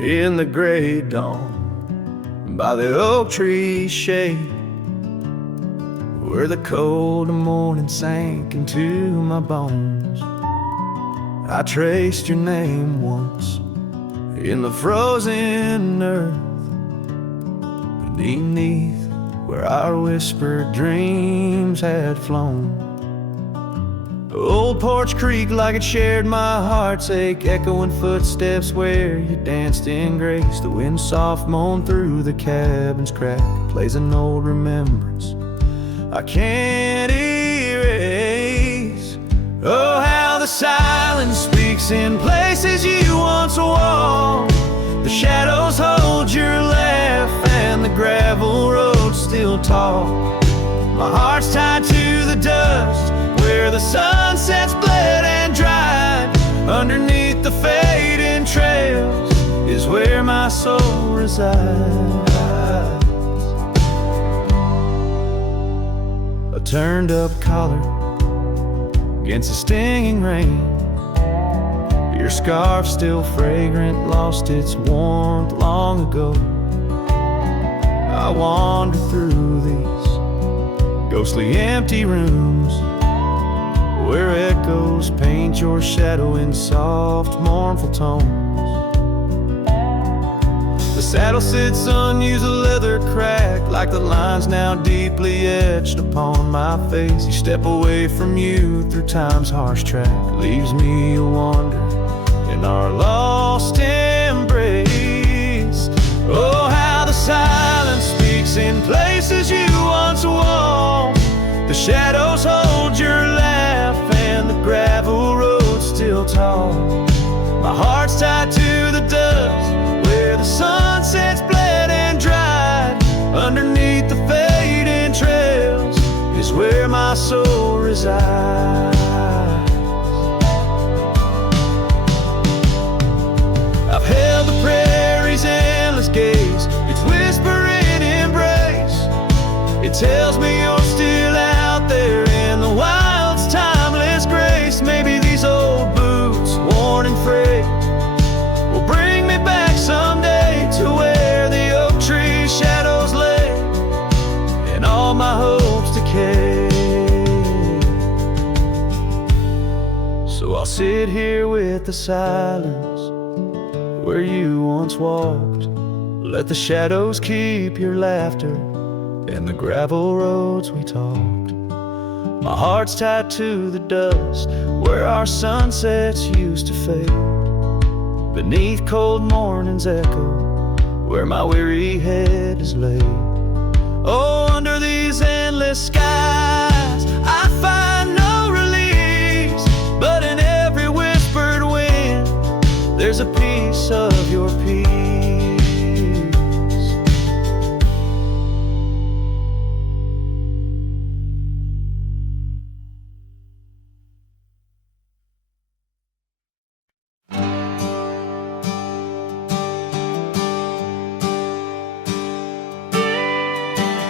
in the gray dawn, by the oak tree shade, where the cold morning sank into my bones. I traced your name once in the frozen earth, beneath where our whispered dreams had flown. Old Porch Creek like it shared my heart's ache, echoing footsteps where you danced in grace. The wind soft moaned through the cabin's crack, plays an old remembrance I can't erase. Oh, how the silence speaks in places you once walked. The shadows hold your laugh and the gravel road still talk. My heart's tied to the dust where the sunsets bled and dried. Underneath the fading trails is where my soul resides. A turned up collar against the stinging rain, your scarf still fragrant, lost its warmth long ago. I wander through these ghostly empty rooms where echoes paint your shadow in soft, mournful tones. The saddle sits unused, a leather crack, like the lines now deeply etched upon my face. You step away from you through time's harsh track, leaves me a wander in our lost embrace. Oh, how the silence speaks in places you once walked. The shadows hold your laugh and the gravel road still tall. My heart's tied to the dust where the sunsets bled and dried. Underneath the fading trails is where my soul resides. I've held the prairie's endless gaze, its whispering embrace. It tells me you're still out there in the wild's timeless grace. Maybe these old boots, worn and frayed, will bring me back someday to where the oak tree shadows lay and all my hopes decay. So I'll sit here with the silence where you once walked. Let the shadows keep your laughter and the gravel roads we talked. My heart's tied to the dust where our sunsets used to fade. Beneath cold morning's echo where my weary head is laid. Oh, under these endless skies I find no release, but in every whispered wind there's a piece of your peace.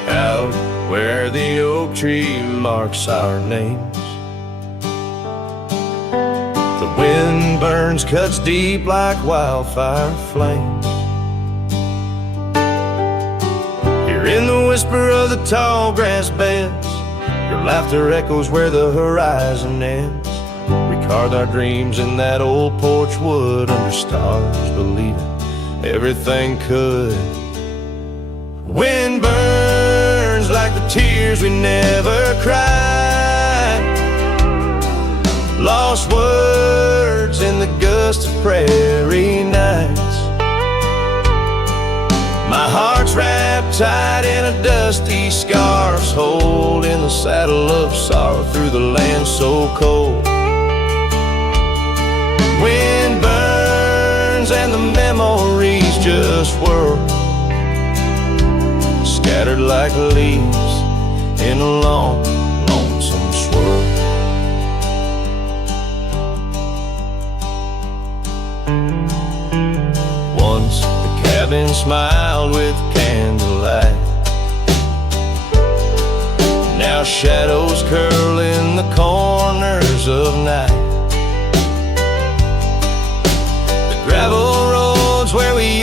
Out where the oak tree marks our names, the wind burns, cuts deep like wildfire flames. Here in the whisper of the tall grass beds, your laughter echoes where the horizon ends. We carved our dreams in that old porch wood under stars, believing everything could. Wind burns like the tears we never cried, lost words in the gust of prairie nights. My heart's wrapped tight in a dusty scarf's hold, in the saddle of sorrow through the land so cold. Wind burns and the memories just whirl, scattered like leaves in a long, lonesome swirl. Once the cabin smiled with candlelight, now shadows curl in the corners of night. The gravel roads where we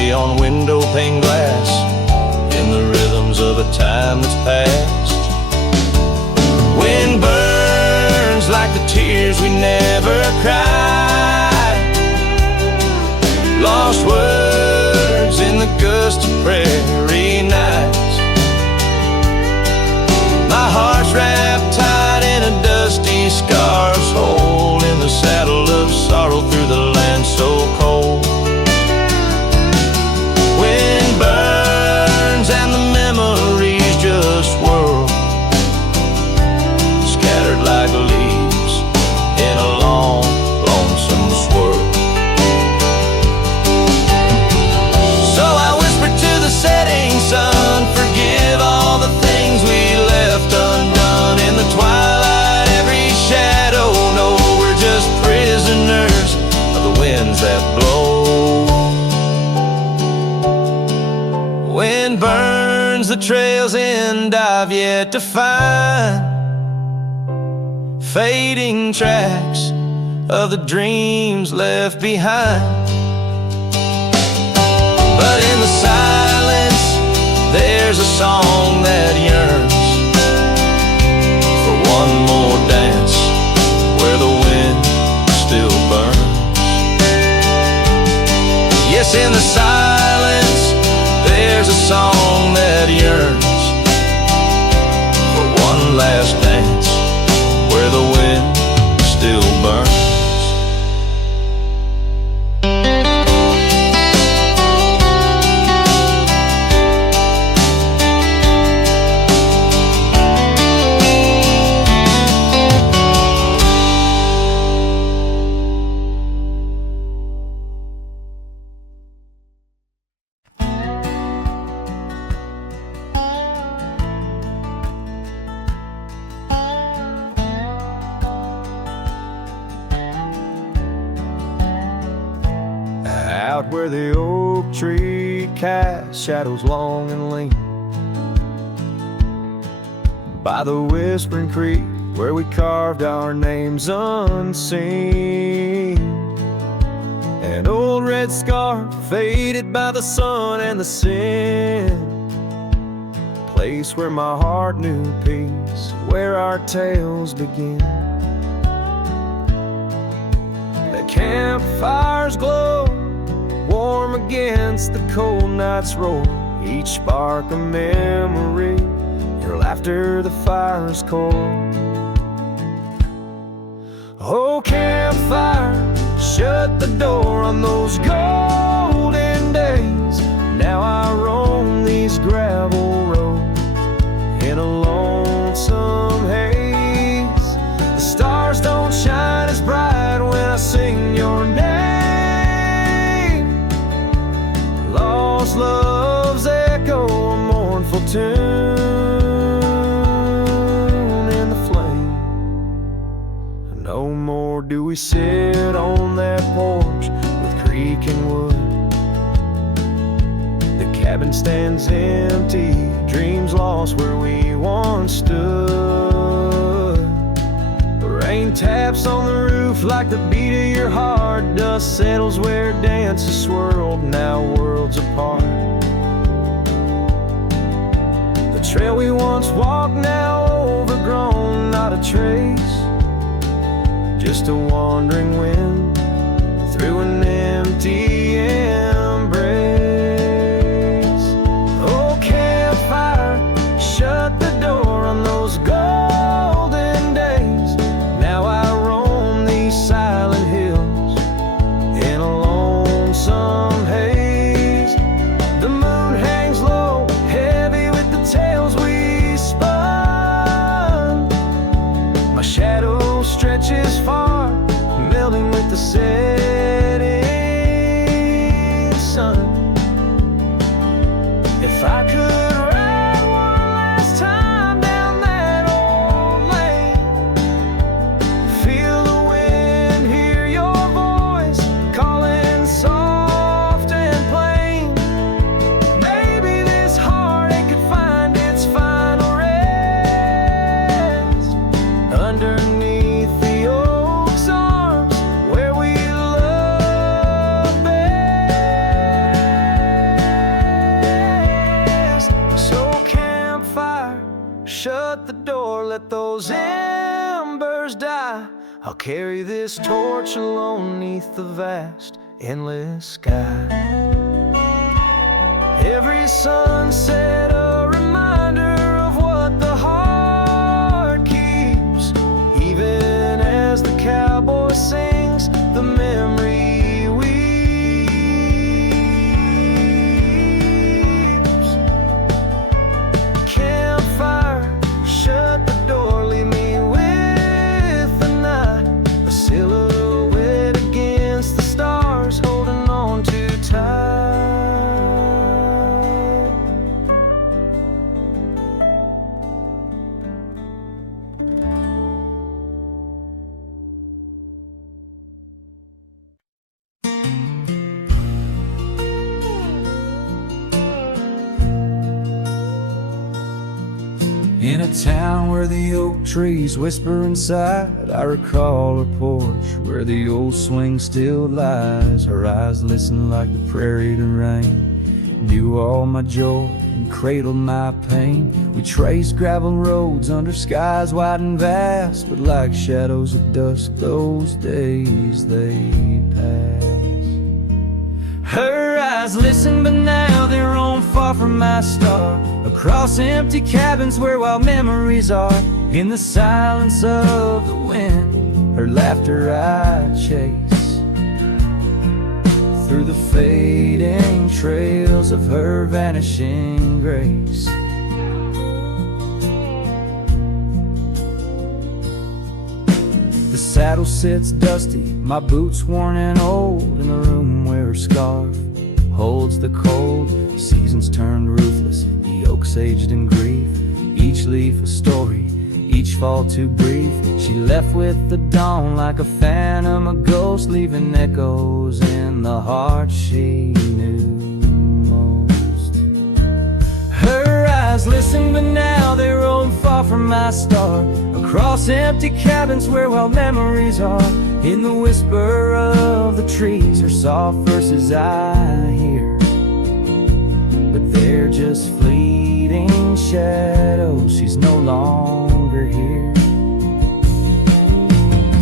play on window pane glass in the rhythms of a time that's past. Wind burns like the tears we never cried. Lost words in the gust of prairie nights. My heart's wrapped tight in a dusty scarf's hole in the saddle of sorrow through the land so cold. Wind burns and the memories just whirl, scattered like leaves in a long, lonesome swirl. So I whisper to the setting sun, forgive all the things we left undone in the twilight. Every shadow, no, we're just prisoners of the winds that blow. Wind burns the trails and I've yet to find fading tracks of the dreams left behind. But in the silence, there's a song that yearns for one more dance where the wind still burns. Yes, in the silence, there's a song that yearns for one last dance where the wind still burns. Out where the oak tree casts shadows long and lean, by the whispering creek where we carved our names unseen. An old red scarf faded by the sun and the sin, place where my heart knew peace, where our tales begin. The campfire's glow, warm against the cold night's roar, each spark a memory, your laughter the fire's core. Oh campfire, shut the door on those golden days. Now I roam these gravel roads in a lonesome haze. The stars don't shine as bright when I sing your name. Lost love's echo, a mournful tune in the flame. No more do we sit on that porch with creek and wood. The cabin stands empty, dreams lost where we once stood. The rain taps on the roof like the beat of your heart. Dust settles where dances swirled, now worlds apart. The trail we once walked, now overgrown, not a trace, just a wandering wind through an empty embrace. Oh campfire, shut the door on those golden days. Now I roam these silent hills in a lonesome haze. The moon hangs low, heavy with the tales we spun. My shadow stretches far, melding with the setting the door, let those embers die. I'll carry this torch alone neath the vast, endless sky. Every sunset a reminder of what the heart keeps. Even as the cowboy sings, the memory weeps. Campfire, shut the door, leave me with the night. A silhouette against the stars, holding on too tight. In a town where the oak trees whisper inside, I recall her porch where the old swing still lies. Her eyes listen like the prairie to rain, knew all my joy and cradled my pain. We traced gravel roads under skies wide and vast, but like shadows at dusk those days they pass. Her eyes listen, but now they roam far from my star, across empty cabins where wild memories are. In the silence of the wind, her laughter I chase, through the fading trails of her vanishing grace. The saddle sits dusty, my boots worn and old, in the room where her scarf holds the cold. Seasons turned ruthless, the oaks aged in grief, each leaf a story, each fall too brief. She left with the dawn like a phantom, a ghost, leaving echoes in the heart she knew most. Her eyes listen, but now they roam far from my star, across empty cabins where wild memories are. In the whisper of the trees, her soft verses I hear, but they're just fleeting shadows. She's no longer here.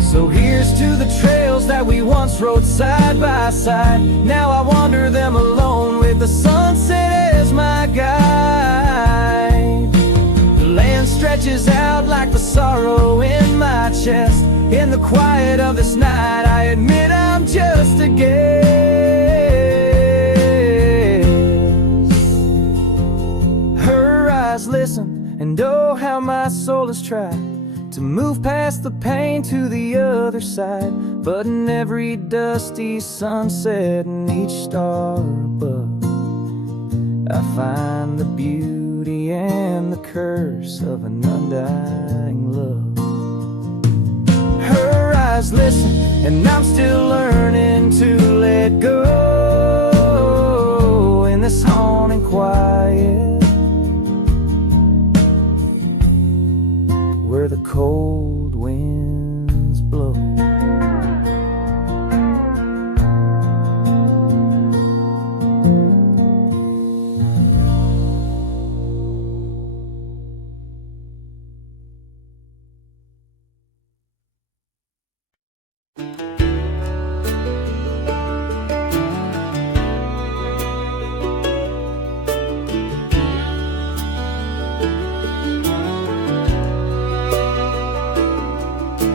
So here's to the trails that we once rode side by side. Now I wander them alone with the sunset as my guide. The land stretches out like the sorrow in my chest. In the quiet of this night, I admit I'm just a guest. Her eyes listen, and oh how my soul has tried to move past the pain to the other side. But in every dusty sunset and each star above, I find the beauty and the curse of an undying love. Her eyes listen, and I'm still learning to let go in this haunting quiet, where the cold winds blow.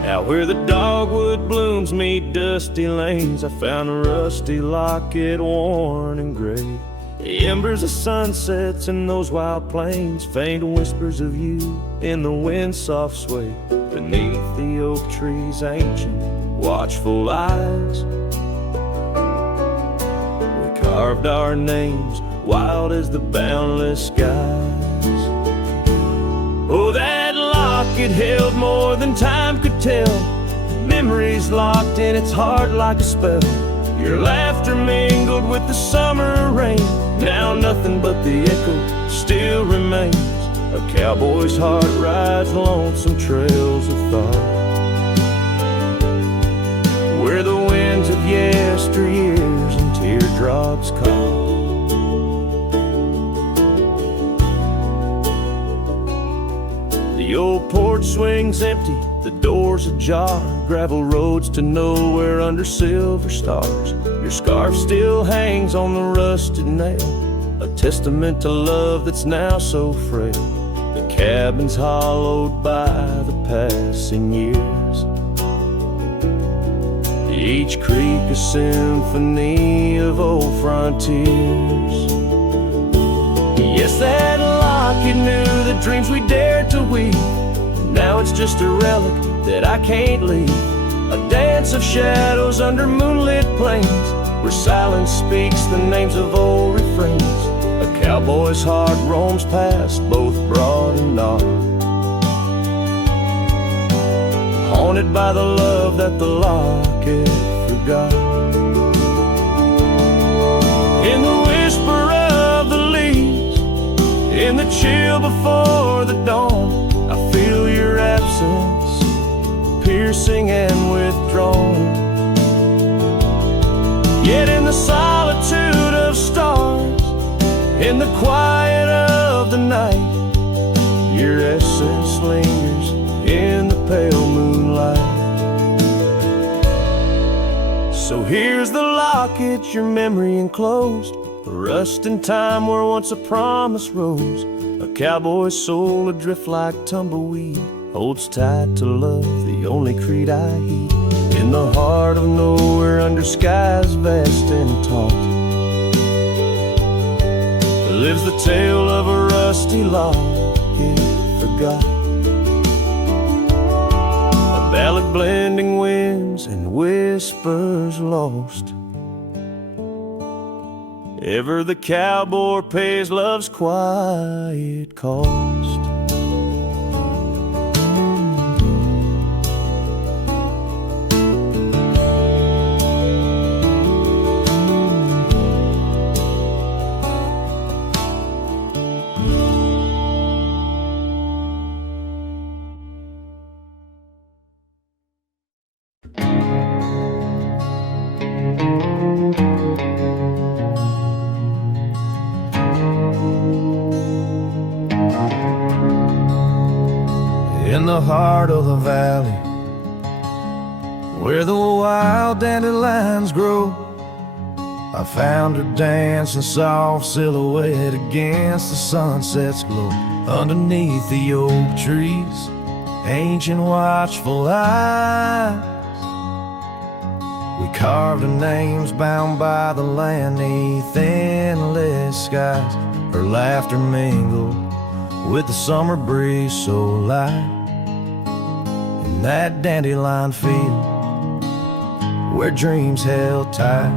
Out where the dogwood blooms meet dusty lanes, I found a rusty locket worn and gray. The embers of sunsets in those wild plains, faint whispers of you in the wind's soft sway. Beneath the oak trees' ancient, watchful eyes, we carved our names wild as the boundless skies. Oh, that locket held more than time could tell, memories locked in its heart like a spell. Your laughter mingled with the summer rain, now nothing but the echo still remains. A cowboy's heart rides lonesome trails of thought, where the winds of yesteryears and teardrops caught. The The old porch swings empty, the doors ajar, gravel roads to nowhere under silver stars. Your scarf still hangs on the rusted nail, a testament to love that's now so frail. The cabin's hollowed by the passing years, each creek a symphony of old frontiers. Yes, that locket knew the dreams we dared to weave. Now it's just a relic that I can't leave, a dance of shadows under moonlit plains, where silence speaks the names of old refrains. A cowboy's heart roams past both broad and dark, haunted by the love that the locket forgot. In the whisper of the leaves, in the chill before the dawn, I feel your absence, piercing and withdrawn. Yet in the solitude of stars, in the quiet of the night, your essence lingers in the pale moonlight. So here's the locket, your memory enclosed, a rust in time where once a promise rose. A cowboy's soul adrift like tumbleweed holds tight to love, the only creed I heed. In the heart of nowhere under skies vast and taunt, lives the tale of a rusty locket forgot, a ballad blending winds and whispers lost. Ever the cowboy pays love's quiet cost. In the heart of the valley, where the wild dandelions grow, I found her dancing soft silhouette against the sunset's glow. Underneath the oak trees, ancient watchful eyes, we carved her names bound by the land neath endless skies. Her laughter mingled with the summer breeze so light, in that dandelion field where dreams held tight.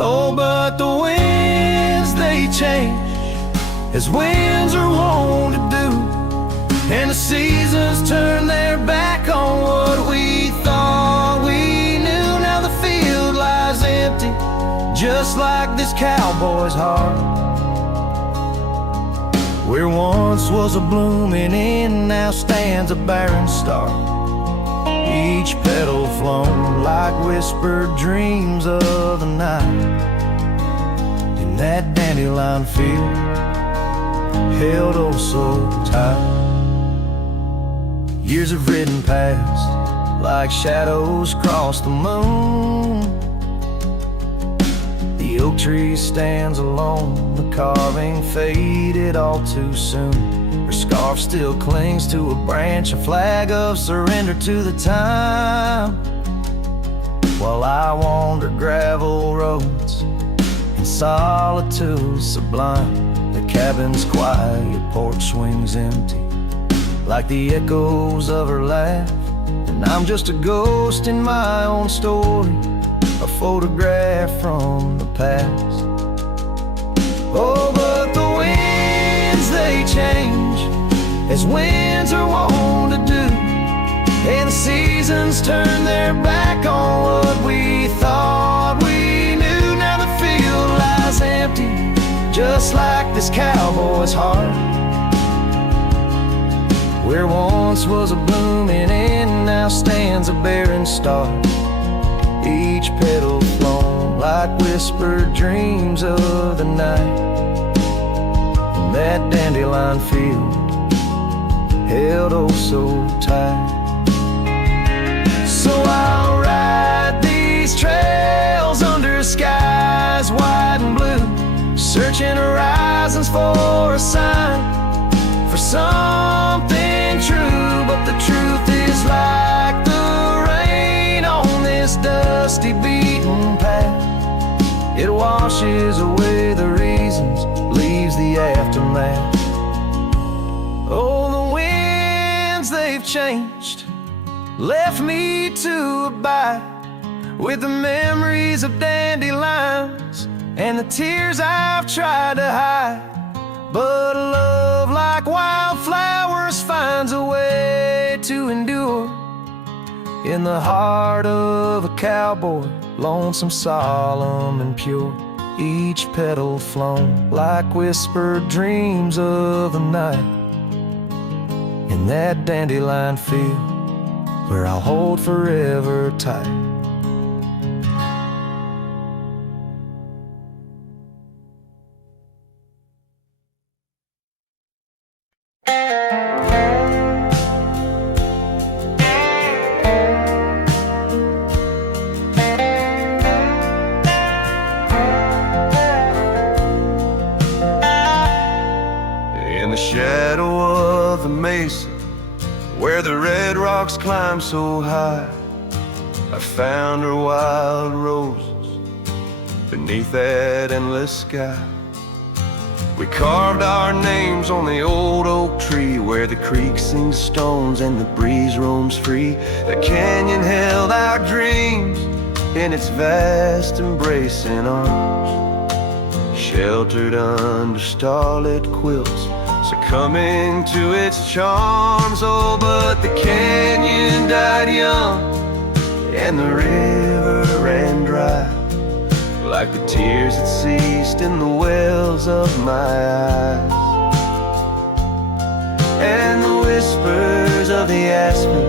Oh, but the winds, they change, as winds are wont to do, and the seasons turn their back on what we thought we knew. Now the field lies empty, just like this cowboy's heart, where once was a blooming inn, now stands a barren star. Each petal flown like whispered dreams of the night, in that dandelion field held oh so tight. Years have ridden past like shadows cross the moon. The oak tree stands alone, the carving faded all too soon. Her scarf still clings to a branch, a flag of surrender to the time, while I wander gravel roads in solitude sublime. The cabin's quiet porch swings empty like the echoes of her laugh, and I'm just a ghost in my own story, a photograph from the past. Oh, but the winds, they change, as winds are wont to do, and the seasons turn their back on what we thought we knew. Now the field lies empty, just like this cowboy's heart, where once was a blooming inn, now stands a barren star. Each petal flown like whispered dreams of the night, in that dandelion field held oh so tight. So I'll ride these trails under skies white and blue, searching horizons for a sign, for something true. But the truth is like the rain on this dusty beaten path. It washes away the reasons, leaves the aftermath. Oh, the winds, they've changed, left me to abide with the memories of dandelions and the tears I've tried to hide. But a love like wildflowers finds a way to endure in the heart of a cowboy, lonesome, solemn, and pure. Each petal flown like whispered dreams of the night in that dandelion field where I'll hold forever tight. In the shadow of the mesa, where the red rocks climb so high, I found her wild roses beneath that endless sky. We carved our names on the old oak tree, where the creek sings stones and the breeze roams free. The canyon held our dreams in its vast embracing arms, sheltered under starlit quilts, succumbing to its charms. Oh, but the canyon died young and the river ran dry, like the tears that ceased in the wells of my eyes. And the whispers of the aspen,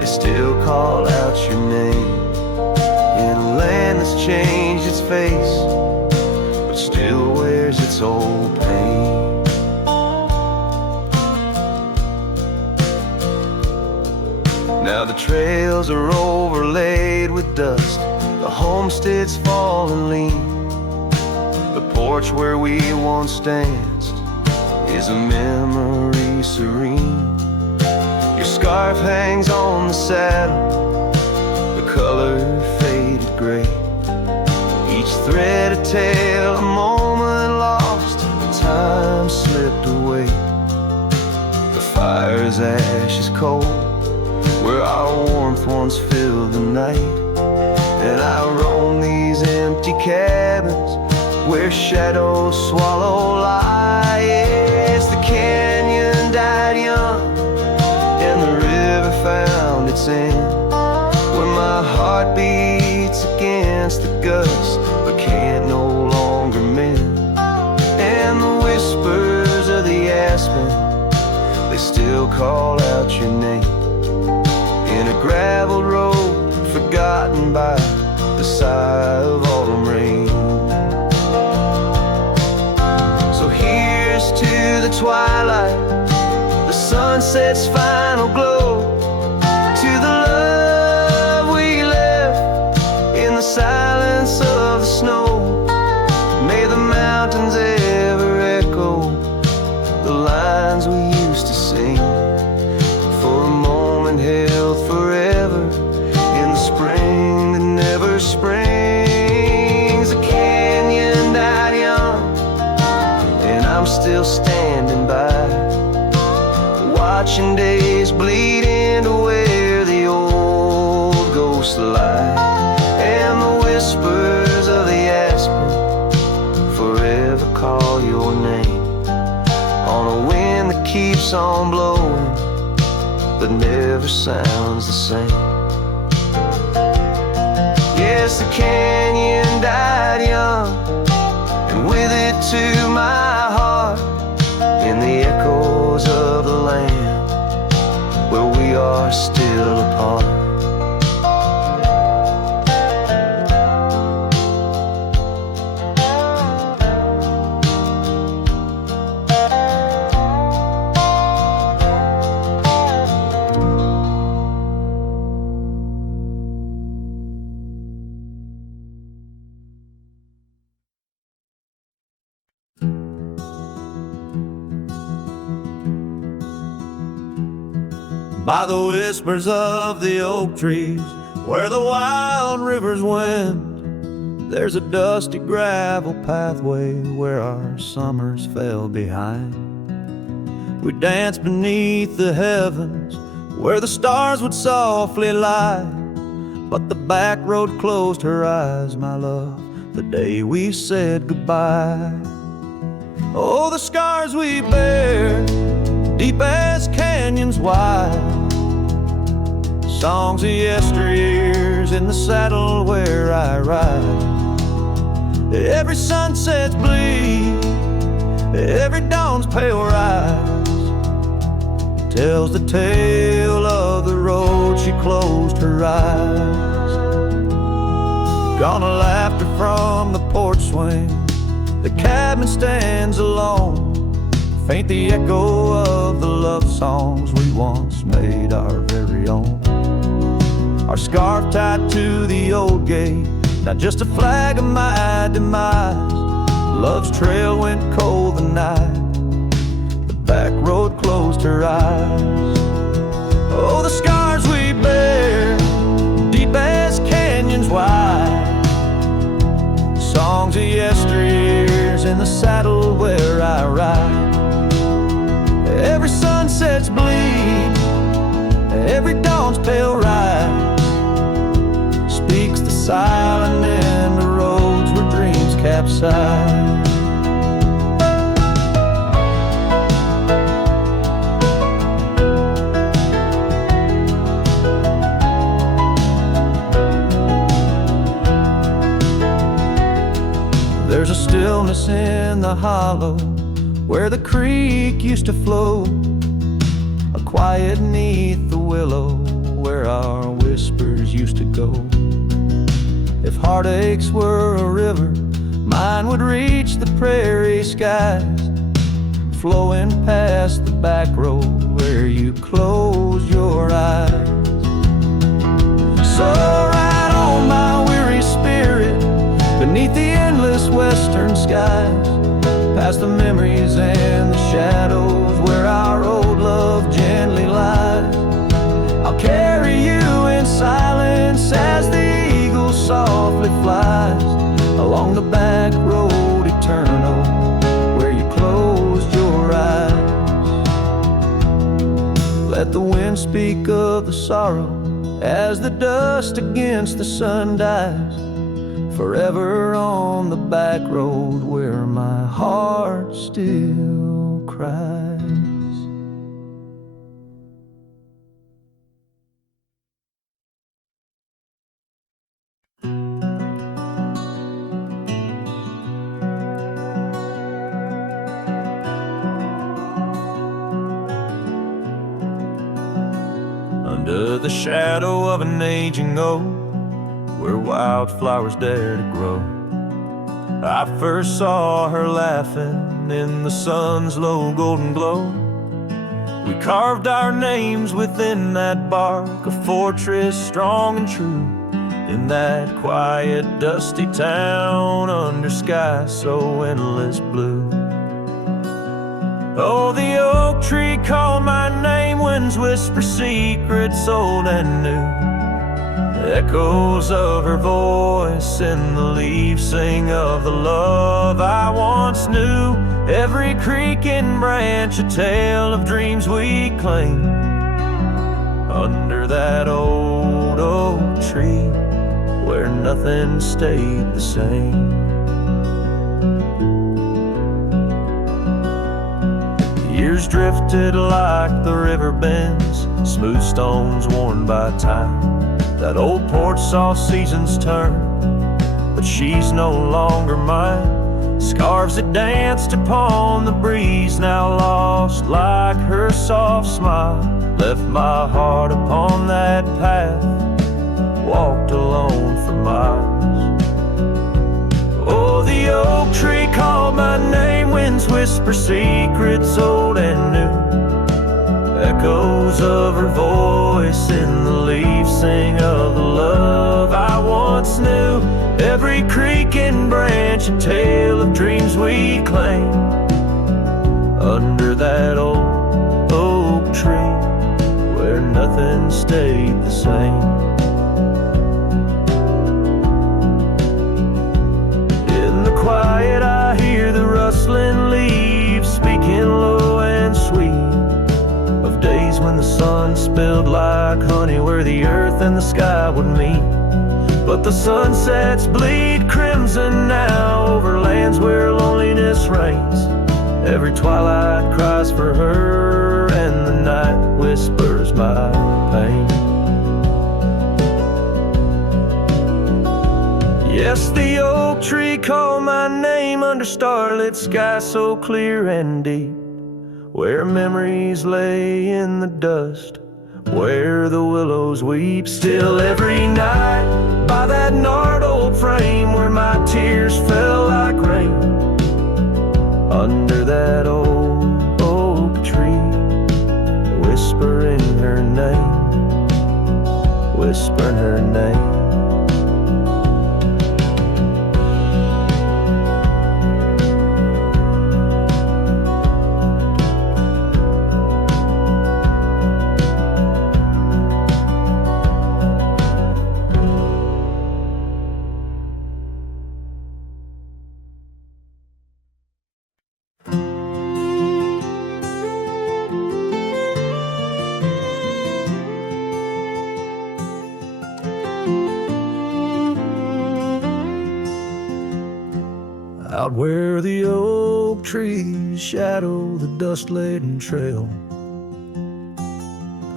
they still call out your name, in a land that's changed its face but still wears its old pain. Now the trails are overlaid with dust, the homestead's fallen lean. The porch where we once danced is a memory serene. Your scarf hangs on the saddle, the color faded gray, each thread a tale, a moment lost, and time slipped away. The fire's ashes cold, where our warmth once filled the night. And I roam these empty cabins where shadows swallow light. Yes, the canyon died young and the river found its end, where my heart beats against the gust but can't no longer mend. And the whispers of the aspen, they still call out your name, in a graveled road forgotten by the sigh of autumn rain. So here's to the twilight, the sunset's final glow, to the love we left in the silence of the snow. May the mountains ever echo the lines we used to sing, for a moment held forever in the spring that never springs. The canyon died young and I'm still standing by, watching days bleed into where the old ghosts lie. And the whispers of the aspen forever call your name, on a wind that keeps on blowing but never sounds the same. Yes, the canyon died young, and with it to my heart, in the echoes of the land where we are still apart. by the whispers of the oak trees, where the wild rivers wend. There's a dusty gravel pathway where our summers fell behind. We danced beneath the heavens where the stars would softly lie, but the back road closed her eyes, my love, the day we said goodbye. Oh, the scars we bear, deep as canyons wide, songs of yesteryears in the saddle where I ride. Every sunset's bleed, every dawn's pale rise tells the tale of the road she closed her eyes. Gone a laughter from the porch swing, the cabin stands alone, faint the echo of the love songs we once made our very own. Our scarf tied to the old gate, not just a flag of my demise. Love's trail went cold the night the back road closed her eyes. Oh, the scars we bear, deep as canyons wide, songs of yesteryears in the saddle where I ride. Every sunset's bleed, every dawn's pale rise speaks the silent in the roads where dreams capsize. There's a stillness in the hollow where the creek used to flow, a quiet neath the willow where our whispers used to go. If heartaches were a river, mine would reach the prairie skies, flowing past the back road where you closed your eyes. So ride on my weary spirit beneath the endless western skies, past the memories and the shadows where our old love gently lies. I'll carry you in silence as the eagle softly flies along the back road eternal where you closed your eyes. Let the wind speak of the sorrow as the dust against the sun dies, forever on the back road where my heart still cries. Under the shadow of an aging oak, where wildflowers dare to grow, I first saw her laughing in the sun's low golden glow. We carved our names within that bark, a fortress strong and true, in that quiet dusty town under sky so endless blue. Oh, the oak tree called my name, winds whisper secrets old and new. Echoes of her voice in the leaves sing of the love I once knew. Every creaking branch a tale of dreams we claim under that old oak tree where nothing stayed the same. Years drifted like the river bends, smooth stones worn by time. That old porch saw seasons turn, but she's no longer mine. Scarves that danced upon the breeze, now lost like her soft smile, left my heart upon that path, walked alone for miles. Oh, the oak tree called my name, winds whisper secrets old and new. Echoes of her voice in the leaves sing of the love I once knew. Every creaking branch a tale of dreams we claim under that old oak tree where nothing stayed the same. In the quiet I hear the rustling leaves, speaking low and sweet of days when the sun spilled like honey where the earth and the sky would meet. But the sunsets bleed crimson now over lands where loneliness reigns. Every twilight cries for her, and the night whispers my pain. Yes, the oak tree called my name under starlit sky so clear and deep, where memories lay in the dust, where the willows weep. Still every night by that gnarled old frame where my tears fell like rain, under that old oak tree, whispering her name, whispering her name. Out where the oak trees shadow the dust-laden trail,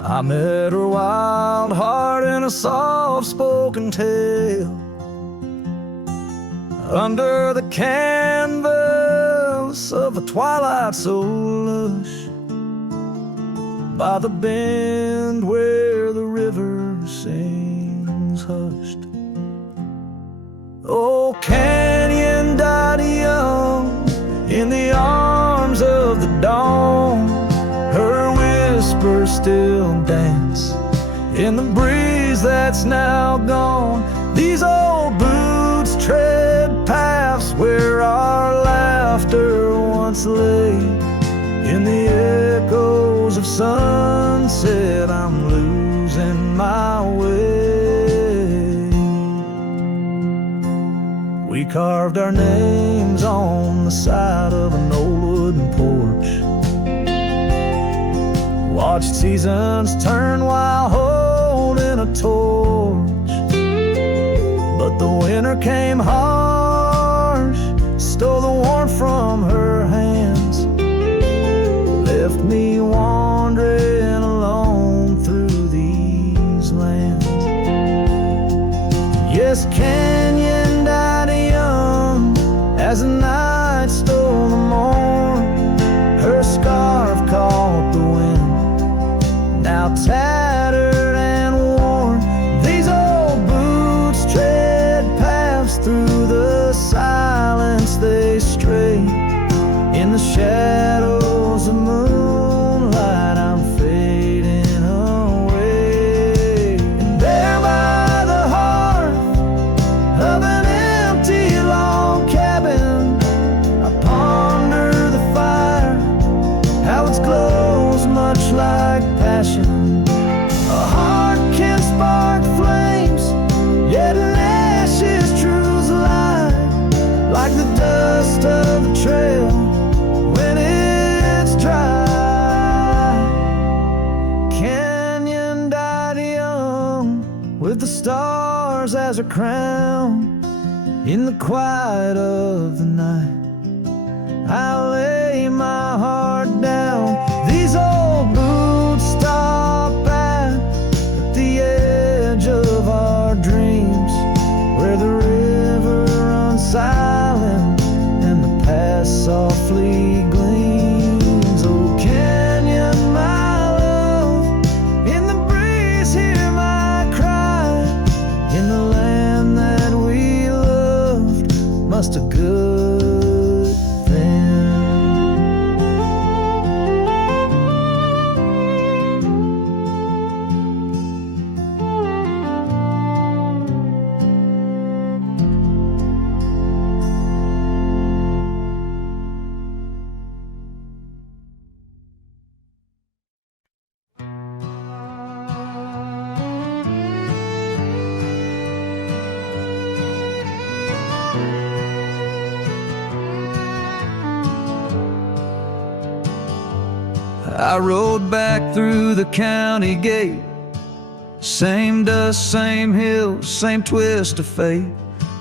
I met her wild heart in a soft-spoken tale. Under the canvas of a twilight so lush, by the bend where the river sings hushed. Oh, canyon died young in the arms of the dawn. Her whispers still dance in the breeze that's now gone. These old boots tread paths where our laughter once lay. In the echoes of sunset, I'm losing my way. We carved our names on the side of an old wooden porch, watched seasons turn while holding a torch. But the winter came harsh, stole the warmth from her hands, left me wandering alone through these lands. Yes, canyon died young as the night stole the morn. Her scarf caught the wind, now tattered and worn. These old boots tread paths through the silence they stray. In the shadows of moonlight, I'm fading away. And there by the hearth of an empty log cabin, I ponder the fire, how its glow's much like passion. A heart can spark flames, yet in ashes truths lie, like the dust of the trail when it's dry. Canyon died young with the stars as her crown. In the quiet of the night, I lay my heart down. These old boots stop at the edge of our dreams, where the river runs silent and the past softly gleams. Oh, canyon, my love, in the breeze hear my cry. In the land that we loved, must a good thing. I rode back through the county gate. Same dust, same hills, same twist of fate.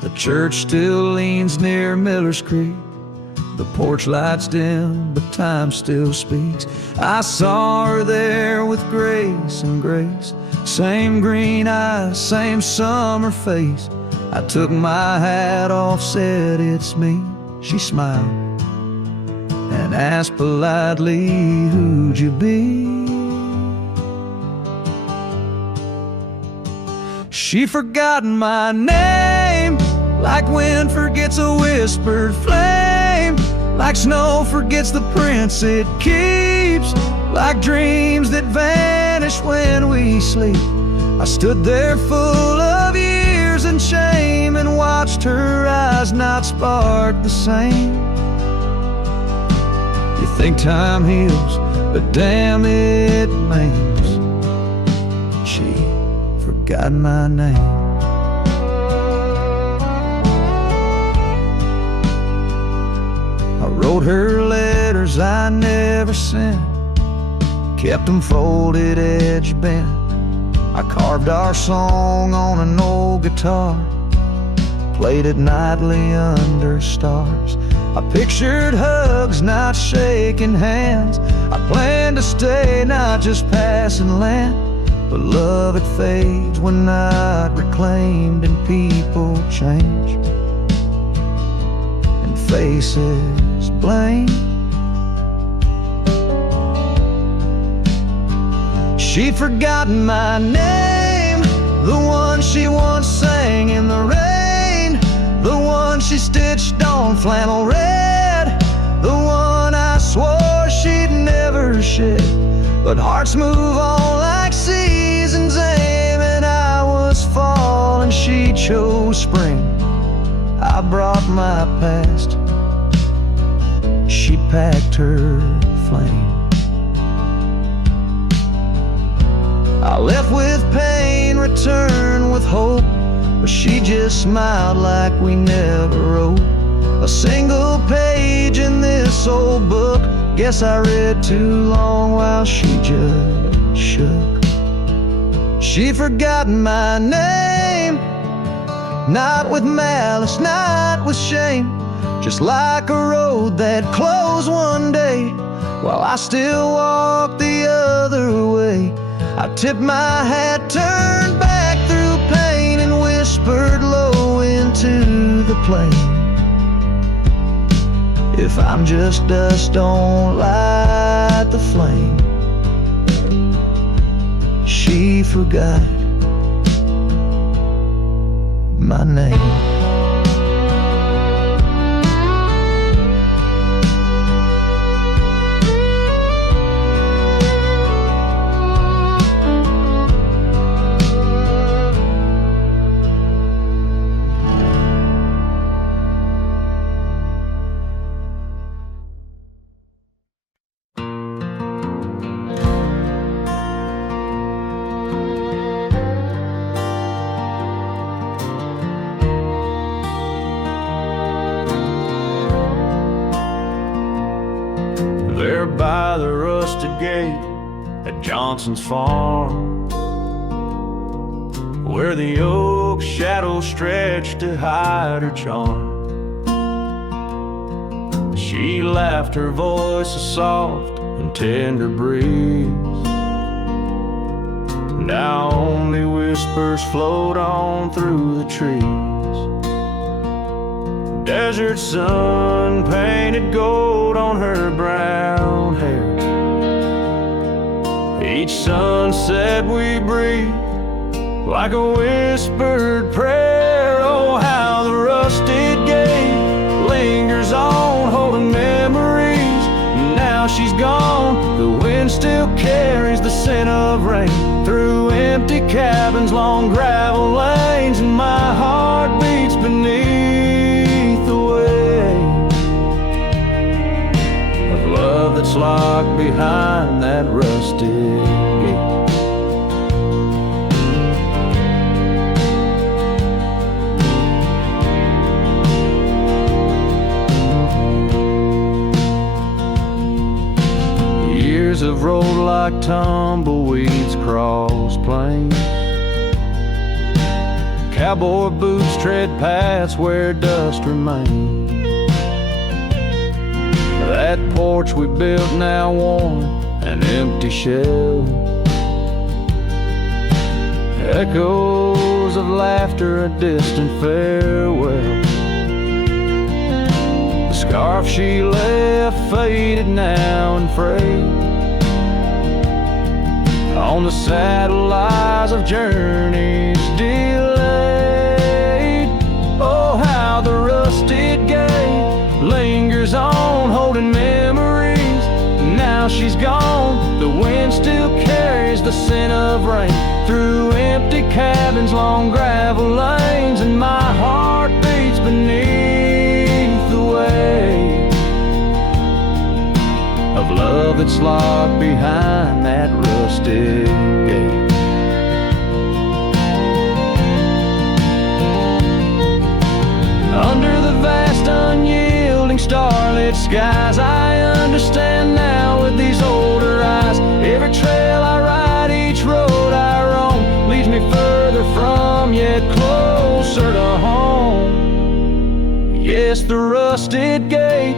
The church still leans near Miller's Creek. The porch lights dim, but time still speaks. I saw her there with grace and grace. Same green eyes, same summer face. I took my hat off, said it's me. She smiled and asked politely, who'd you be? She forgotten my name, like wind forgets a whispered flame, like snow forgets the prints it keeps, like dreams that vanish when we sleep. I stood there full of years and shame and watched her eyes not spark the same. You think time heals, but damn it maims. She forgot my name. I wrote her letters I never sent, kept them folded, edge bent. I carved our song on an old guitar, played it nightly under stars. I pictured hugs, not shaking hands. I planned to stay, not just passing land. But love, it fades when not reclaimed, and people change and faces blame. She'd forgotten my name, the one she once sang in the rain, the one she stitched on flannel red, the one I swore she'd never shed. But hearts move on like seasons aim, and I was fall and she chose spring. I brought my past, she packed her flame. I left with pain, returned with hope, but she just smiled like we never wrote a single page in this old book. Guess I read too long while she just shook. She'd forgotten my name, not with malice, not with shame, just like a road that closed one day while I still walk the other way. I tipped my hat, turned back through pain, and whispered low into the plain. If I'm just dust, don't light the flame. She forgot my name. There by the rusted gate at Johnson's farm, where the oak shadows stretched to hide her charm, she laughed, her voice a soft and tender breeze. Now only whispers float on through the trees. Desert sun painted gold on her brown hair. Each sunset we breathe like a whispered prayer. Oh, how the rusted gate lingers on, holding memories. Now she's gone, the wind still carries the scent of rain through empty cabins, long gravel lanes, and my heart beats beneath that's locked behind that rusted gate. Years have rolled like tumbleweeds across plains. Cowboy boots tread paths where dust remains. That porch we built now worn, an empty shell. Echoes of laughter, a distant farewell. The scarf she left faded now and frayed. On the saddle lies of journeys delayed. Oh, how the rusted gate lingers on, holding memories. Now she's gone, the wind still carries the scent of rain through empty cabins, long gravel lanes, and my heart beats beneath the weight of love that's locked behind that rusted gate. Under the vast unyielding starlit skies, I understand now with these older eyes. Every trail I ride, each road I roam, leads me further from, yet closer to home. Yes, the rusted gate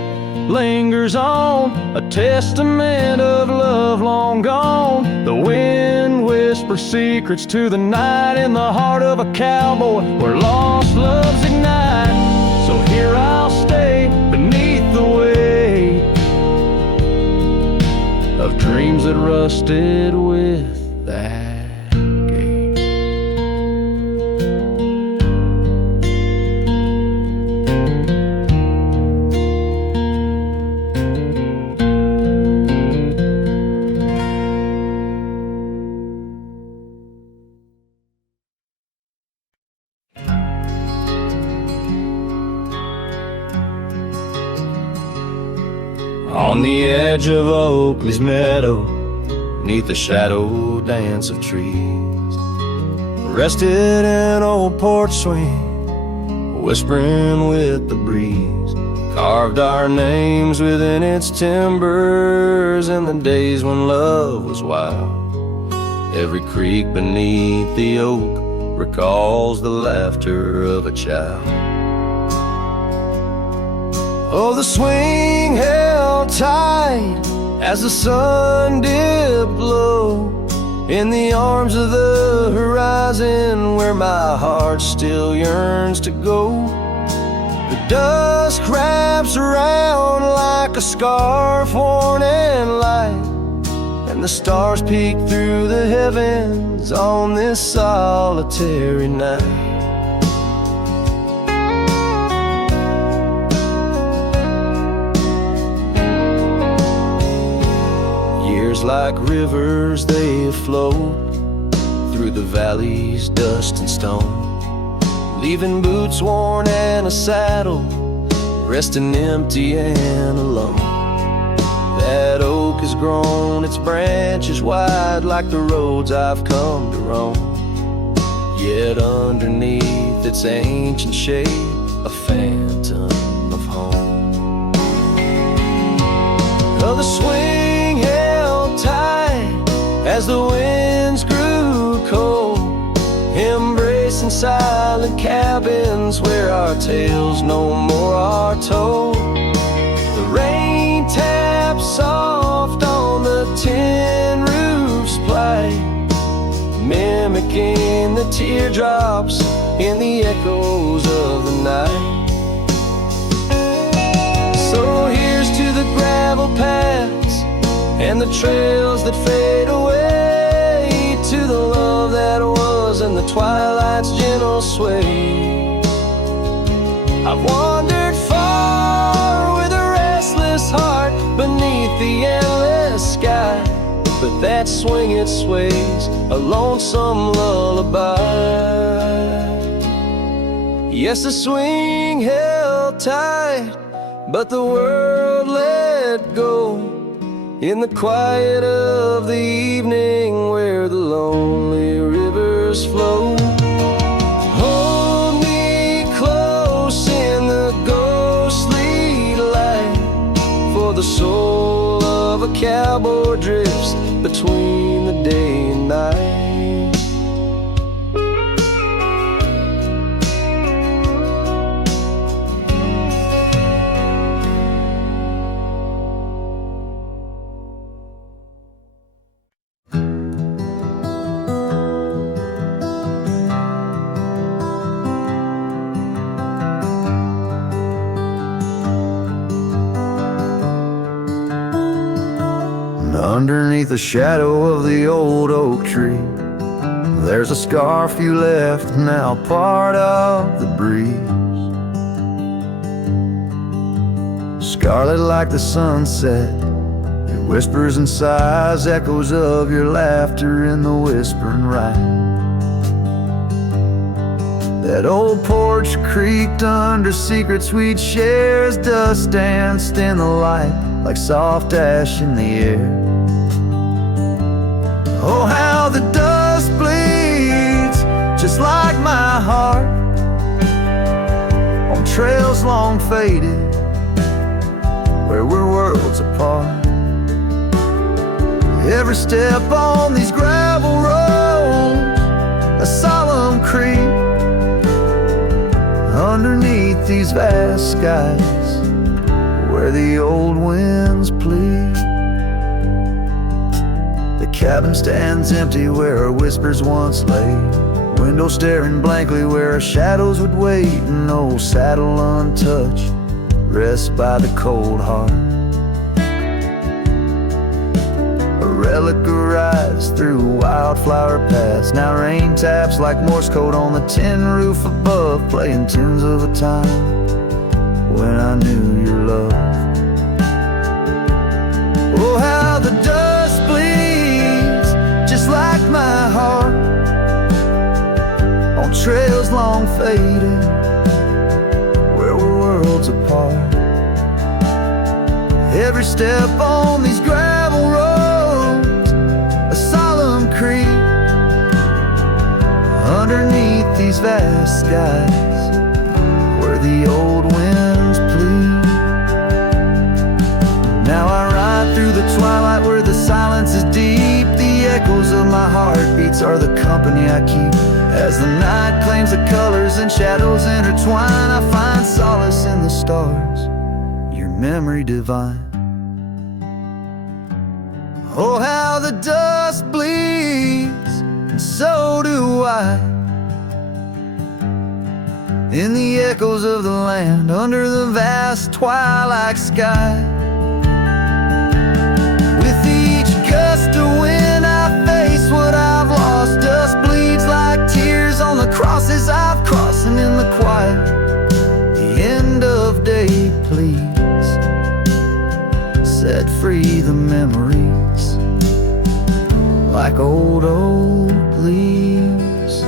lingers on, a testament of love long gone. The wind whispers secrets to the night in the heart of a cowboy where lost loves ignite. So here I'll stay beneath the weight of dreams that rusted with that gate. On the edge of Oakley's meadow, neath the shadow dance of trees, rested an old porch swing, whispering with the breeze. Carved our names within its timbers in the days when love was wild. Every creek beneath the oak recalls the laughter of a child. Oh, the swing held tight as the sun dipped low in the arms of the horizon where my heart still yearns to go. The dusk wraps around like a scarf worn in light, and the stars peek through the heavens on this solitary night. Like rivers they flow through the valleys, dust and stone, leaving boots worn and a saddle, resting empty and alone. That oak has grown its branches wide like the roads I've come to roam, yet underneath its ancient shade a phantom of home. Oh, the swing tight as the winds grew cold, embracing silent cabins where our tales no more are told. The rain taps soft on the tin roof's plight, mimicking the teardrops in the echoes of the night. So here's to the gravel paths and the trails that fade away, to the love that was and the twilight's gentle sway. I've wandered far with a restless heart beneath the endless sky, but that swing it sways, a lonesome lullaby. Yes, the swing held tight, but the world let go in the quiet of the evening where the lonely rivers flow. Hold me close in the ghostly light, for the soul of a cat cowboy drifts between the day and night. Underneath the shadow of the old oak tree, there's a scarf you left, now part of the breeze. Scarlet like the sunset, it whispers and sighs, echoes of your laughter in the whispering rhyme. That old porch creaked under secrets we'd share as dust danced in the light like soft ash in the air. Oh, how the dust bleeds, just like my heart, on trails long faded, where we're worlds apart. Every step on these gravel roads, a solemn creep, underneath these vast skies, where the old winds plead. The cabin stands empty where our whispers once lay, window staring blankly where our shadows would wait. An old saddle untouched rests by the cold heart, a relic arrives through wildflower paths. Now rain taps like Morse code on the tin roof above, playing tunes of a time when I knew your love. Oh, how the dust bleeds, just like my heart, on trails long faded, where we're worlds apart. Every step on these gravel roads, a solemn creep, underneath these vast skies, where the old winds plead. Now I ride through the twilight where the silence is deep. The echoes of my heartbeats are the company I keep. As the night claims the colors and shadows intertwine, I find solace in the stars, your memory divine. Oh, how the dust bleeds, and so do I, in the echoes of the land, under the vast twilight sky. With each gust of wind I face what I've lost. Dust bleeds like tears on the crosses I've crossed. And in the quiet, the end of day, please set free the memories like old leaves.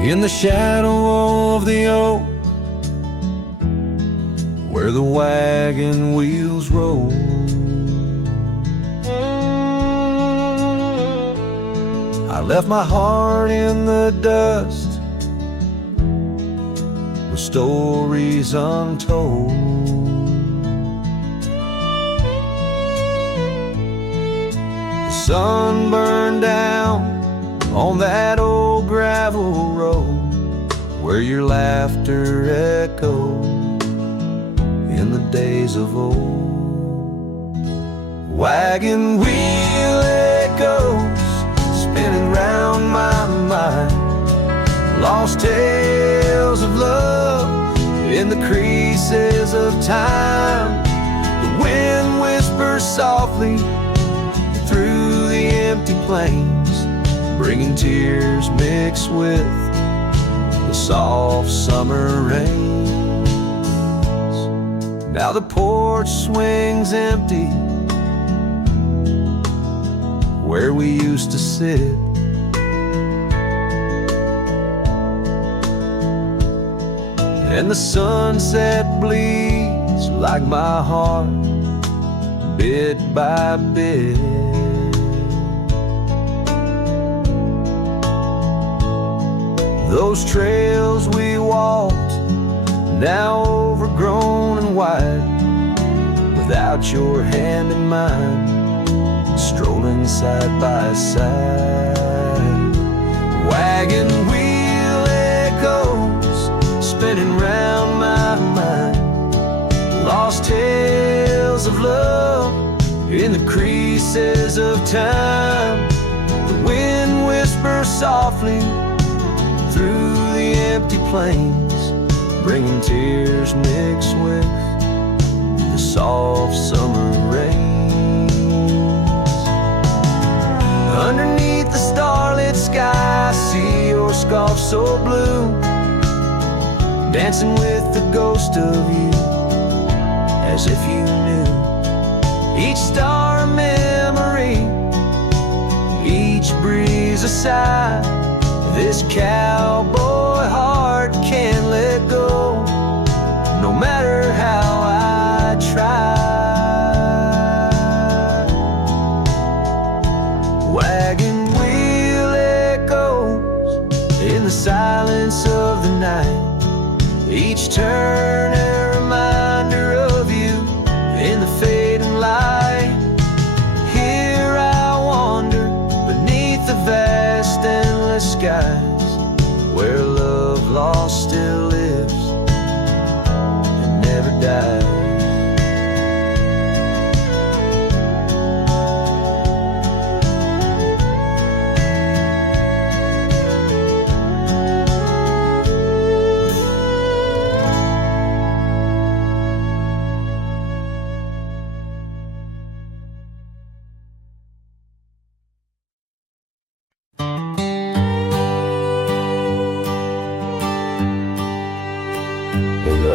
In the shadow of the oak, where the wagon wheels roll, I left my heart in the dust with stories untold. The sun burned down on that old gravel road where your laughter echoed in the days of old. Wagon wheel echoes spinning round my mind, lost tales of love in the creases of time. The wind whispers softly through the empty plains, bringing tears mixed with the soft summer rains. Now the porch swings empty where we used to sit. And the sunset bleeds like my heart, bit by bit. Those trails we walked, now overgrown and wide, without your hand in mine, strolling side by side. Wagon wheel echoes spinning round my mind, lost tales of love in the creases of time. The wind whispers softly through the empty plains, bringing tears mixed with the soft summer rains. Underneath the starlit sky, I see your scarf so blue, dancing with the ghost of you, as if you knew. Each star a memory, each breeze a sigh. This cowboy heart can't let go, no matter how I try. Wagon wheel echoes in the silence of the night, each turn a reminder of you in the fading light. Here I wander beneath the vast endless skies, where love lost still lives and never dies.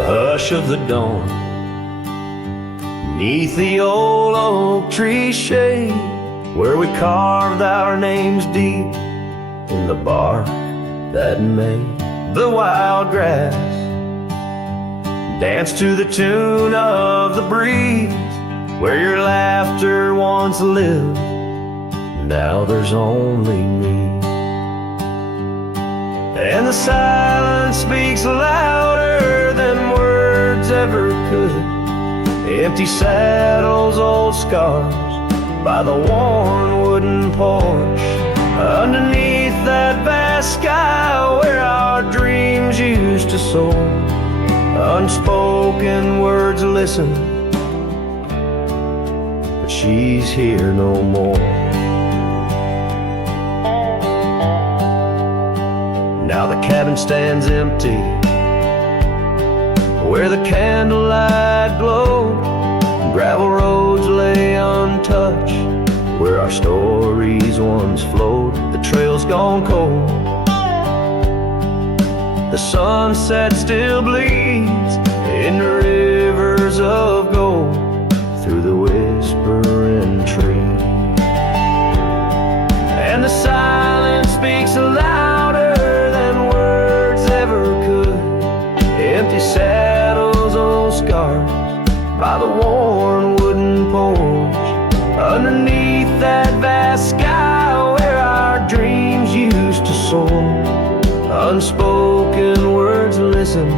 Hush of the dawn, neath the old oak tree shade, where we carved our names deep in the bark that made the wild grass dance to the tune of the breeze, where your laughter once lived, now there's only me. And the silence speaks louder than words ever could. Empty saddles, old scars by the worn wooden porch, underneath that vast sky where our dreams used to soar. Unspoken words listen, but she's here no more. Now the cabin stands empty, where the candlelight glowed. Gravel roads lay untouched, where our stories once flowed. The trail's gone cold, the sunset still bleeds in the rivers of gold, through the whispering trees. And the silence speaks louder than words ever could. Empty saddles, old scars by the worn wooden porch, underneath that vast sky where our dreams used to soar. Unspoken words listen,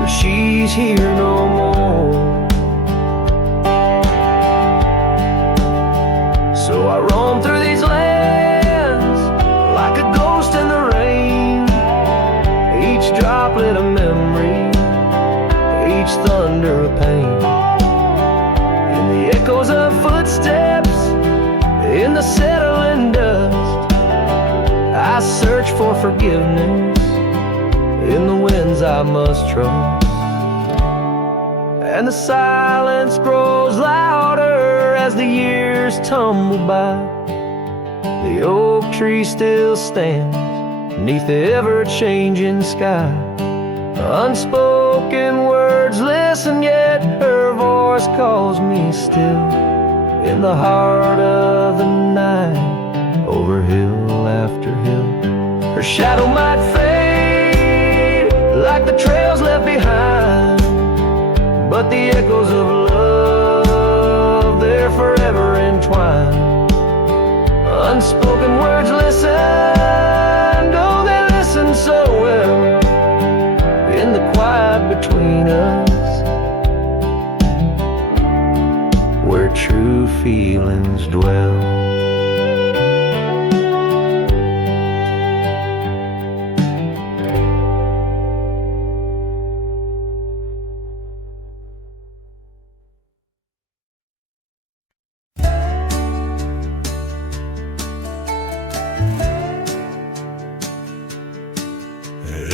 but she's here no more. So I roam through these lands like a ghost in the rain, each droplet a memory, each thunder a pain. In the echoes of footsteps, in the settling dust, I search for forgiveness in the winds I must trust. And the silence grows louder as the years tumble by. The oak tree still stands beneath the ever-changing sky. Unspoken words listen, yet her voice calls me still in the heart of the night, over hill after hill. Her shadow might fade like the trails left behind, but the echoes of love, they're forever entwined. Unspoken words listen, oh they listen so well, in the quiet between us, where true feelings dwell.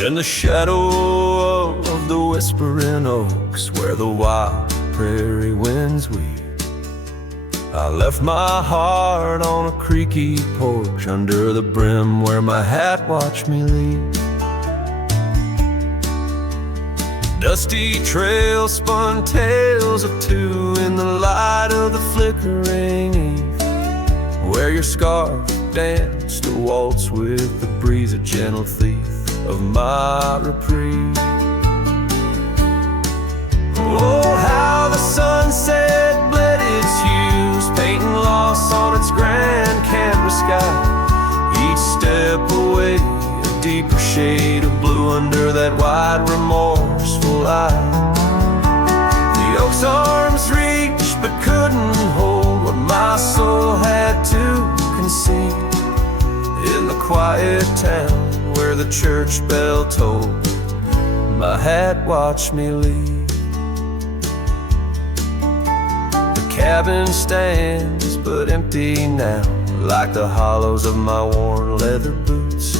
In the shadow of the whispering oaks, where the wild prairie winds weep, I left my heart on a creaky porch under the brim where my hat watched me leave. Dusty trail spun tales of two in the light of the flickering eve, where your scarf danced a waltz with the breeze, a gentle thief of my reprieve. Oh, how the sunset bled its hues, painting loss on its grand canvas sky. Each step away, a deeper shade of blue under that wide, remorseful eye. The oak's arms reached but couldn't hold what my soul had to conceal. In the quiet town where the church bell tolled, my hat watched me leave. The cabin stands but empty now, like the hollows of my worn leather boots.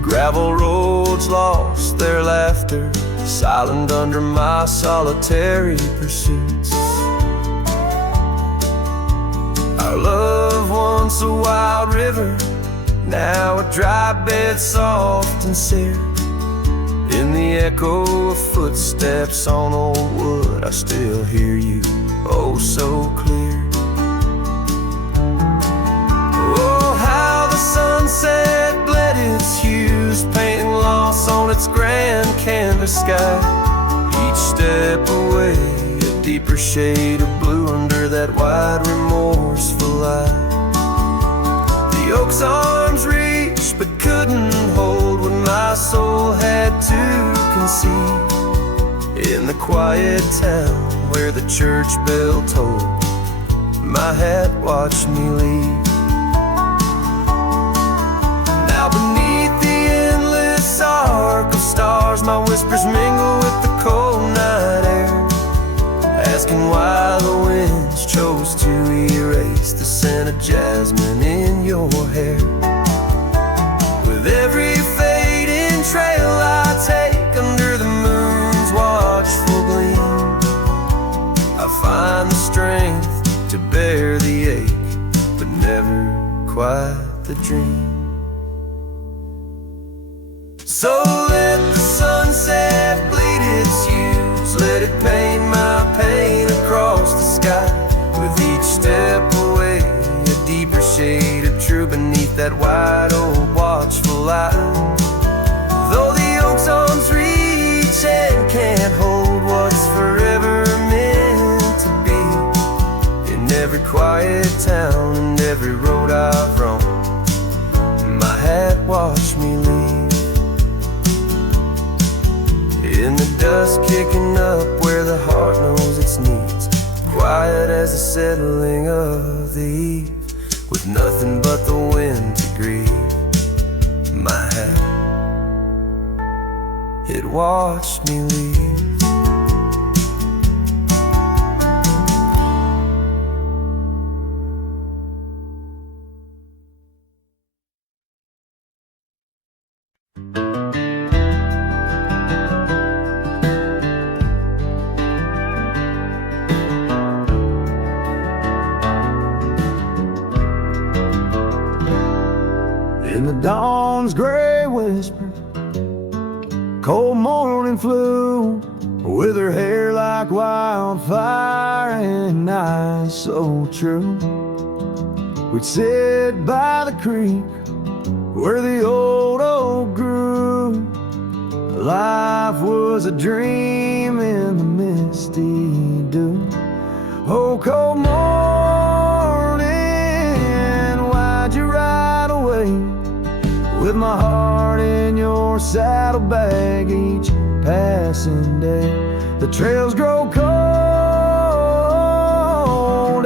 Gravel roads lost their laughter, silent under my solitary pursuits. Our love, once a wild river, now a dry bed soft and sere. In the echo of footsteps on old wood, I still hear you, oh so clear. Oh, how the sunset bled its hues, painting loss on its grand canvas sky. Each step away, a deeper shade of blue under that wide, remorseful eye. The oak's arms reached but couldn't hold what my soul had to concede. In the quiet town where the church bell tolled, my hat watched me leave. Now beneath the endless arc of stars, my whispers mingle with the cold night air, asking why the winds chose to erase the scent of jasmine in your hair. With every fading trail I take under the moon's watchful gleam, I find the strength to bear the ache, but never quite the dream. So let the sunset bleed its hues, let it paint my pain across the sky. With each step away, a deeper shade of true beneath that wide old watchful eye. Though the oak's arms reach and can't hold what's forever meant to be, in every quiet town and every road I've roamed, my hat watched me leave. In the dust kicking up where the heart knows its needs, quiet as the settling of the eve, with nothing but the wind to grieve, my hat, it watched me leave. In the dawn's gray whisper, cold morning flew, with her hair like wildfire and eyes so true. We'd sit by the creek where the old oak grew. Life was a dream in the misty dew. Oh, cold morning, why'd you ride away with my heart in your saddlebag each passing day? The trails grow cold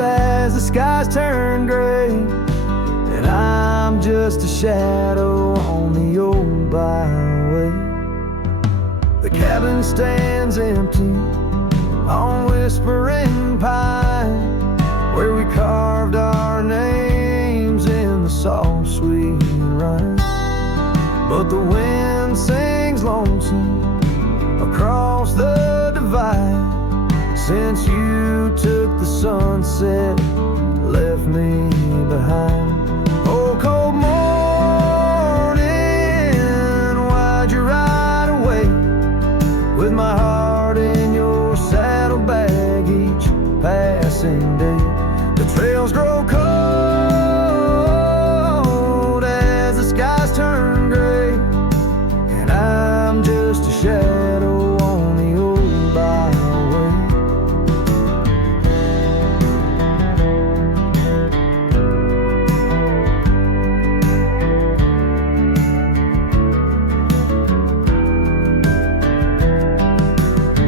as the skies turn gray, and I'm just a shadow on the old byway. The cabin stands empty on Whispering Pine, where we carved our names in the soft sweet rime. But the wind sings lonesome across the divide since you took the sunset, left me behind. Oh, cold morning, why'd you ride away with my heart in your saddlebag each passing day? The trails grow cold as the skies turn gray, and I'm just a shadow on the old byway.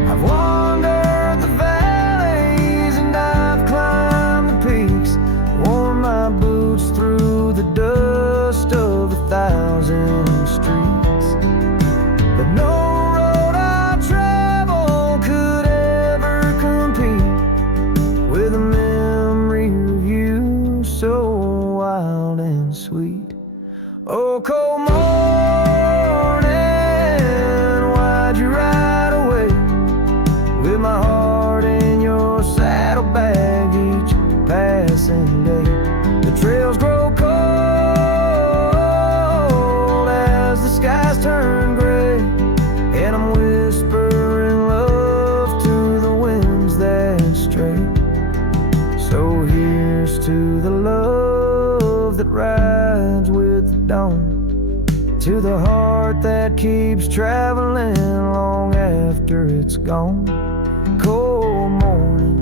I've wandered the valleys and I've climbed the peaks, worn my boots through the dust of 1,000 streets, but no road I travel could ever compete with a memory of you so wild and sweet. Oh, cold morning, why'd you ride away with my heart in your saddlebag each passing day? The trails grow cold as the skies turn gray, and I'm whispering love to the winds that stray. So here's to the love that rides with the dawn, to the heart that keeps traveling long after it's gone. Cold morning,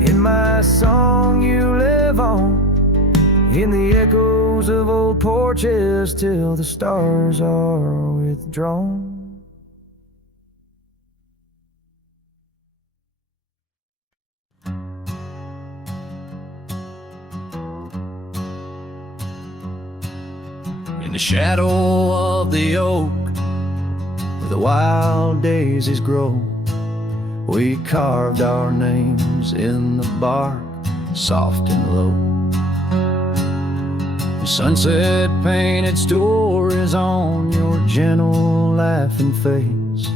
in my song you live on, in the echoes of old porches till the stars are withdrawn. In the shadow of the oak, where the wild daisies grow, we carved our names in the bark, soft and low. The sunset painted stories on your gentle laughing face,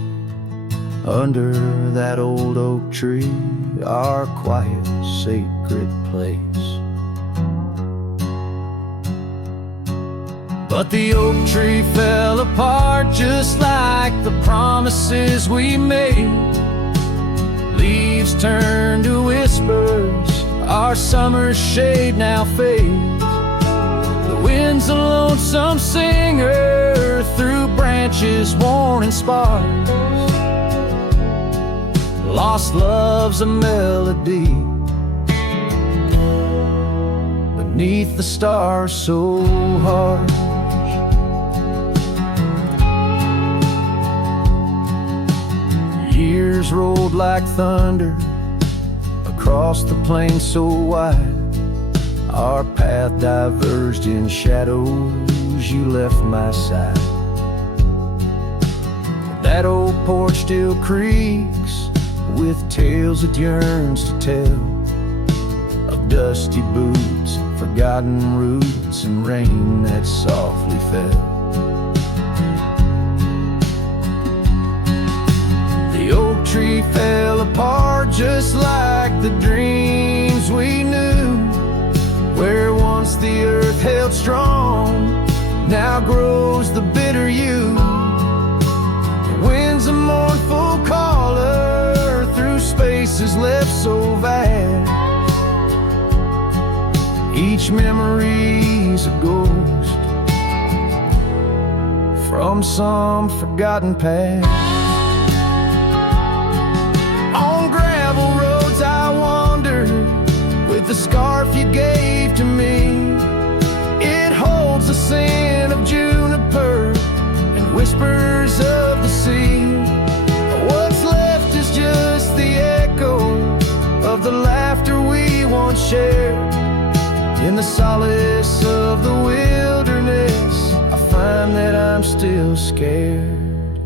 under that old oak tree, our quiet sacred place. But the oak tree fell apart just like the promises we made. Leaves turned to whispers, our summer's shade now fades. The wind's a lonesome singer through branches worn and sparse. Lost love's a melody beneath the stars so harsh. Years rolled like thunder across the plain so wide. Our path diverged in shadows, you left my side. That old porch still creaks with tales it yearns to tell, of dusty boots, forgotten roots, and rain that softly fell. The oak tree fell apart just like the dreams we knew, where once the earth held strong, now grows the bitter yew. The wind's a mournful Each memory's a ghost from some forgotten past. On gravel roads I wander with the scarf you gave to me. It holds the scent of juniper and whispers of the sea. What's left is just the echo of the laughter we once shared. In the solace of the wilderness, I find that I'm still scared.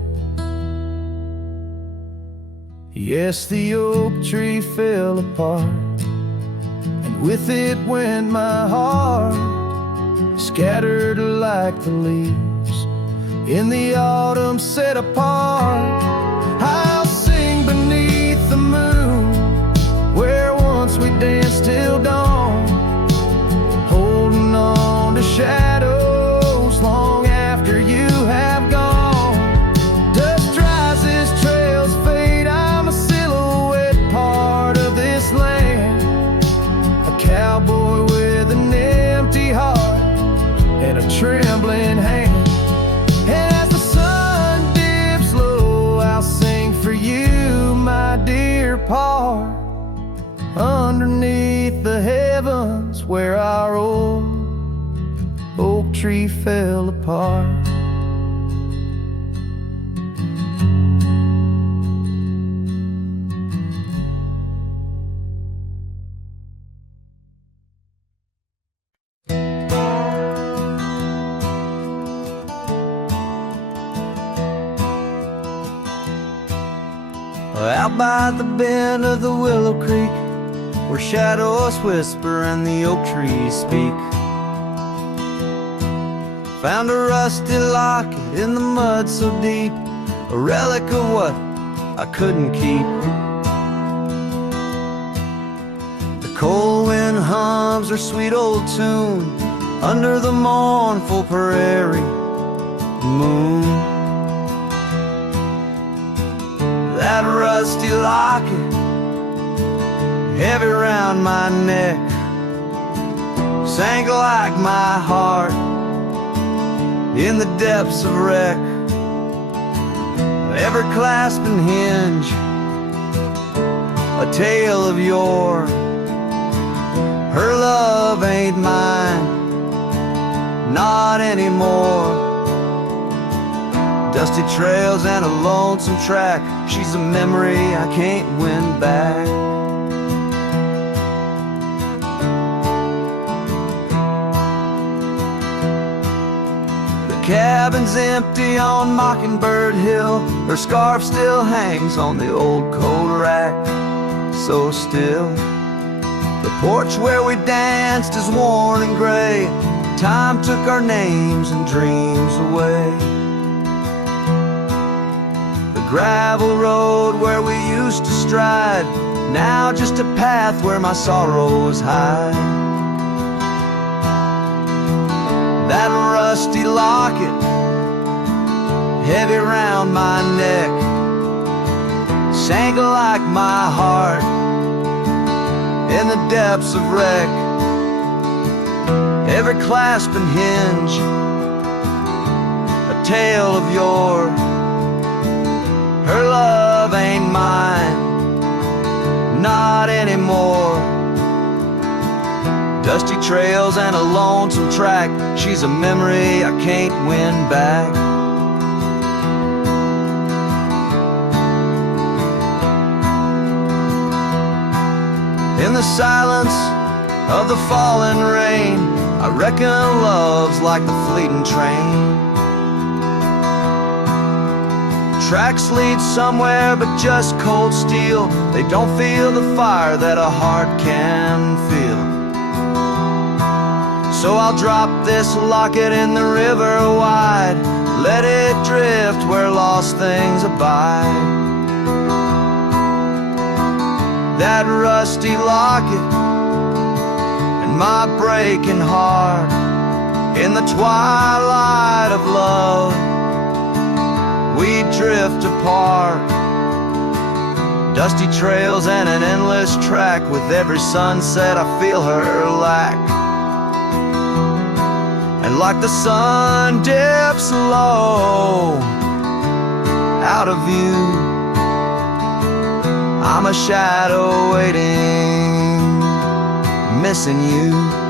Yes, the oak tree fell apart, and with it went my heart, scattered like the leaves in the autumn set apart. I'll sing beneath the moon, where once we danced till dawn, holding on to shadows long after you have gone. Dust rises, trails fade, I'm a silhouette part of this land, a cowboy with an empty heart and a trembling hand. And as the sun dips low, I'll sing for you, my dear part, underneath the heavens where our old oak tree fell apart. Out by the bend of the Willow Creek, where shadows whisper and the oak trees speak, found a rusty locket in the mud so deep, a relic of what I couldn't keep. The cold wind hums her sweet old tune under the mournful prairie moon. That rusty locket, heavy round my neck, sank like my heart in the depths of wreck. Ever clasping hinge, a tale of yore. Her love ain't mine, not anymore. Dusty trails and a lonesome track, she's a memory I can't win back. The cabin's empty on Mockingbird Hill, her scarf still hangs on the old coat rack, so still. The porch where we danced is worn and gray, time took our names and dreams away. Gravel road where we used to stride, now just a path where my sorrows hide. That rusty locket, heavy round my neck, sank like my heart in the depths of wreck. Every clasp and hinge, a tale of yore. Her love ain't mine, not anymore. Dusty trails and a lonesome track, she's a memory I can't win back. In the silence of the falling rain, I reckon love's like the fleeting train. Tracks lead somewhere but just cold steel, they don't feel the fire that a heart can feel. So I'll drop this locket in the river wide, let it drift where lost things abide. That rusty locket and my breaking heart, in the twilight of love we drift apart. Dusty trails and an endless track, with every sunset I feel her lack. And like the sun dips low out of view, I'm a shadow waiting, missing you.